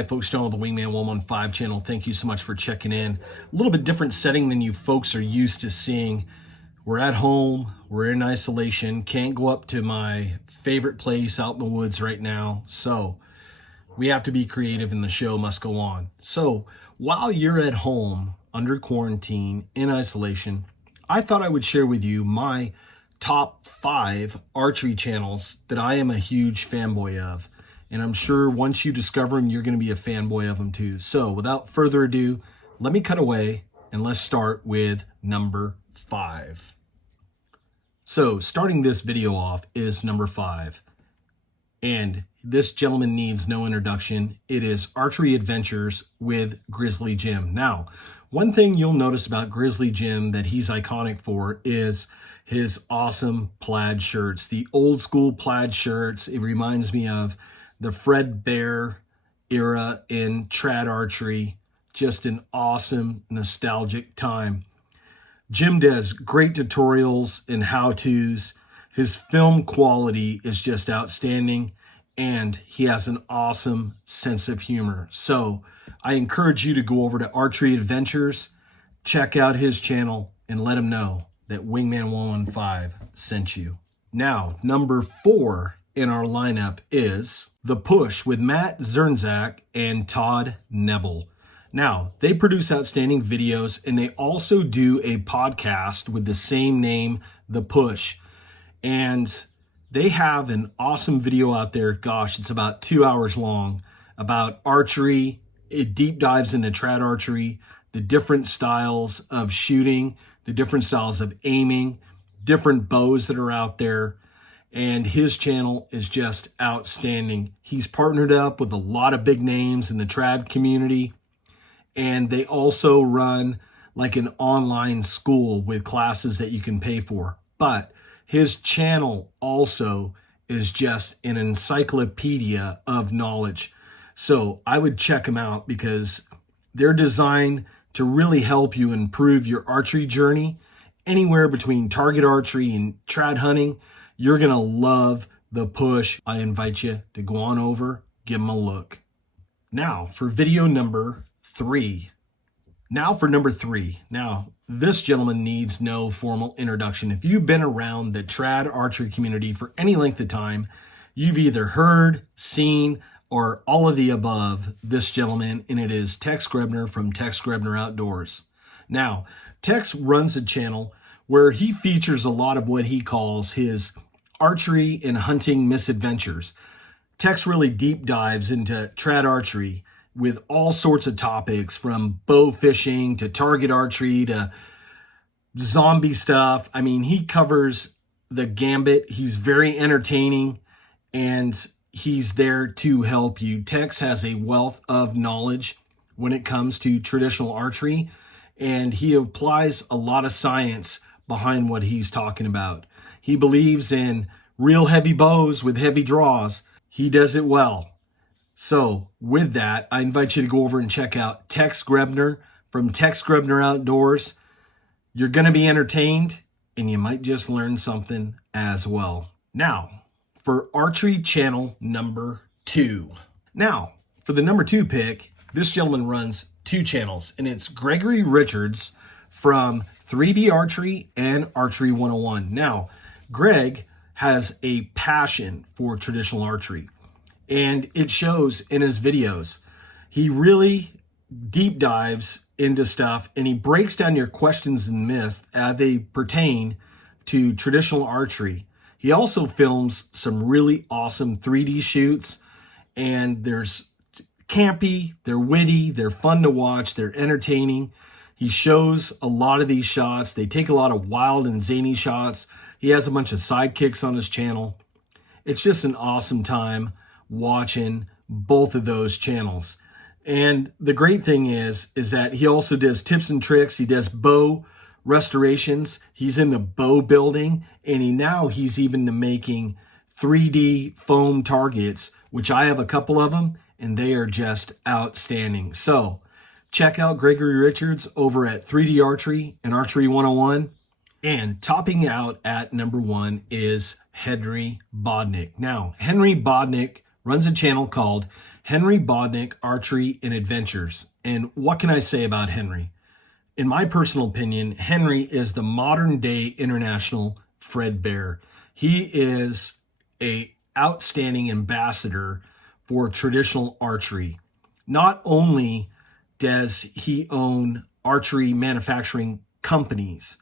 Hi folks, John with the Wingman 115 channel. Thank you so much for checking in. A little bit different setting than you folks are used to seeing. We're at home, we're in isolation, can't go up to my favorite place out in the woods right now. So we have to be creative and the show must go on. So while you're at home, under quarantine, in isolation, I thought I would share with you my top 5 archery channels that I am a huge fanboy of. And I'm sure once you discover them, you're going to be a fanboy of them too. So without further ado, let me cut away and let's start with number 5. So starting this video off is number 5. And this gentleman needs no introduction. It is Archery Adventures with Grizzly Jim. Now, one thing you'll notice about Grizzly Jim that he's iconic for is his awesome plaid shirts. The old school plaid shirts. It reminds me of the Fred Bear era in trad archery. Just an awesome, nostalgic time. Jim does great tutorials and how-tos. His film quality is just outstanding, and he has an awesome sense of humor. So I encourage you to go over to Archery Adventures, check out his channel, and let him know that Wingman 115 sent you. Now, number 4 in our lineup is The Push with Matt Zernzak and Todd Nebel. Now, they produce outstanding videos, and they also do a podcast with the same name, The Push. And they have an awesome video out there. Gosh, it's about 2 hours long about archery. It deep dives into trad archery, the different styles of shooting, the different styles of aiming, different bows that are out there. And his channel is just outstanding. He's partnered up with a lot of big names in the trad community. And they also run like an online school with classes that you can pay for. But his channel also is just an encyclopedia of knowledge. So I would check them out because they're designed to really help you improve your archery journey. Anywhere between target archery and trad hunting, you're going to love The Push. I invite you to go on over, give them a look. Now for video number 3. Now, this gentleman needs no formal introduction. If you've been around the trad archery community for any length of time, you've either heard, seen, or all of the above this gentleman, and it is Tex Grebner from Tex Grebner Outdoors. Now, Tex runs a channel where he features a lot of what he calls his archery and hunting misadventures. Tex really deep dives into trad archery with all sorts of topics, from bow fishing to target archery to zombie stuff. I mean, he covers the gambit. He's very entertaining and he's there to help you. Tex has a wealth of knowledge when it comes to traditional archery, and he applies a lot of science behind what he's talking about. He believes in real heavy bows with heavy draws. He does it well. So with that, I invite you to go over and check out Tex Grebner from Tex Grebner Outdoors. You're going to be entertained and you might just learn something as well. Now, for archery channel number 2. Now, for the number 2 pick, this gentleman runs 2 channels, and it's Gregory Richards from 3D Archery and Archery 101. Now, Greg has a passion for traditional archery, and it shows in his videos. He really deep dives into stuff, and he breaks down your questions and myths as they pertain to traditional archery. He also films some really awesome 3D shoots, and there's campy, they're witty, they're fun to watch, they're entertaining. He shows a lot of these shots. They take a lot of wild and zany shots. He has a bunch of sidekicks on his channel. It's just an awesome time watching both of those channels. And the great thing is that he also does tips and tricks. He does bow restorations. He's into bow building, and he's even making 3D foam targets, which I have a couple of them, and they are just outstanding. So check out Gregory Richards over at 3D Archery and Archery 101. And topping out at number 1 is Henery Bodnik. Now, Henery Bodnik runs a channel called Henery Bodnik Archery and Adventures. And what can I say about Henery? In my personal opinion, Henery is the modern day international Fred Bear. He is an outstanding ambassador for traditional archery. Not only does he own archery manufacturing companies,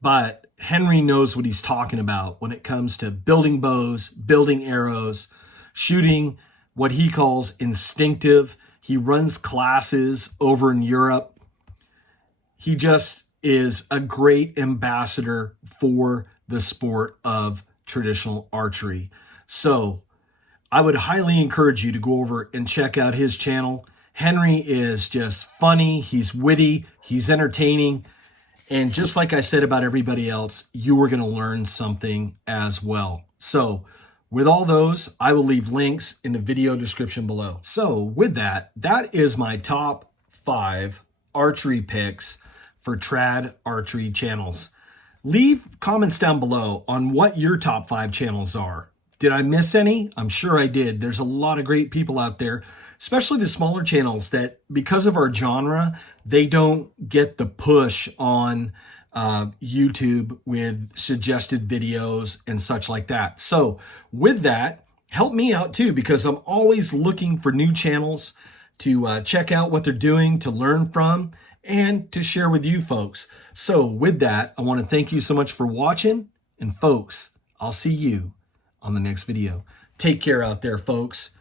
but Henery knows what he's talking about when it comes to building bows, building arrows, shooting what he calls instinctive. He runs classes over in Europe. He just is a great ambassador for the sport of traditional archery. So I would highly encourage you to go over and check out his channel. Henery is just funny, he's witty, he's entertaining, and just like I said about everybody else, you are going to learn something as well. So with all those, I will leave links in the video description below. So with that, that is my top 5 archery picks for trad archery channels. Leave comments down below on what your top 5 channels are. Did I miss any? I'm sure I did. There's a lot of great people out there, especially the smaller channels that, because of our genre, they don't get the push on YouTube with suggested videos and such like that. So with that, help me out too, because I'm always looking for new channels to check out what they're doing, to learn from, and to share with you folks. So with that, I want to thank you so much for watching, and folks, I'll see you on the next video. Take care out there, folks.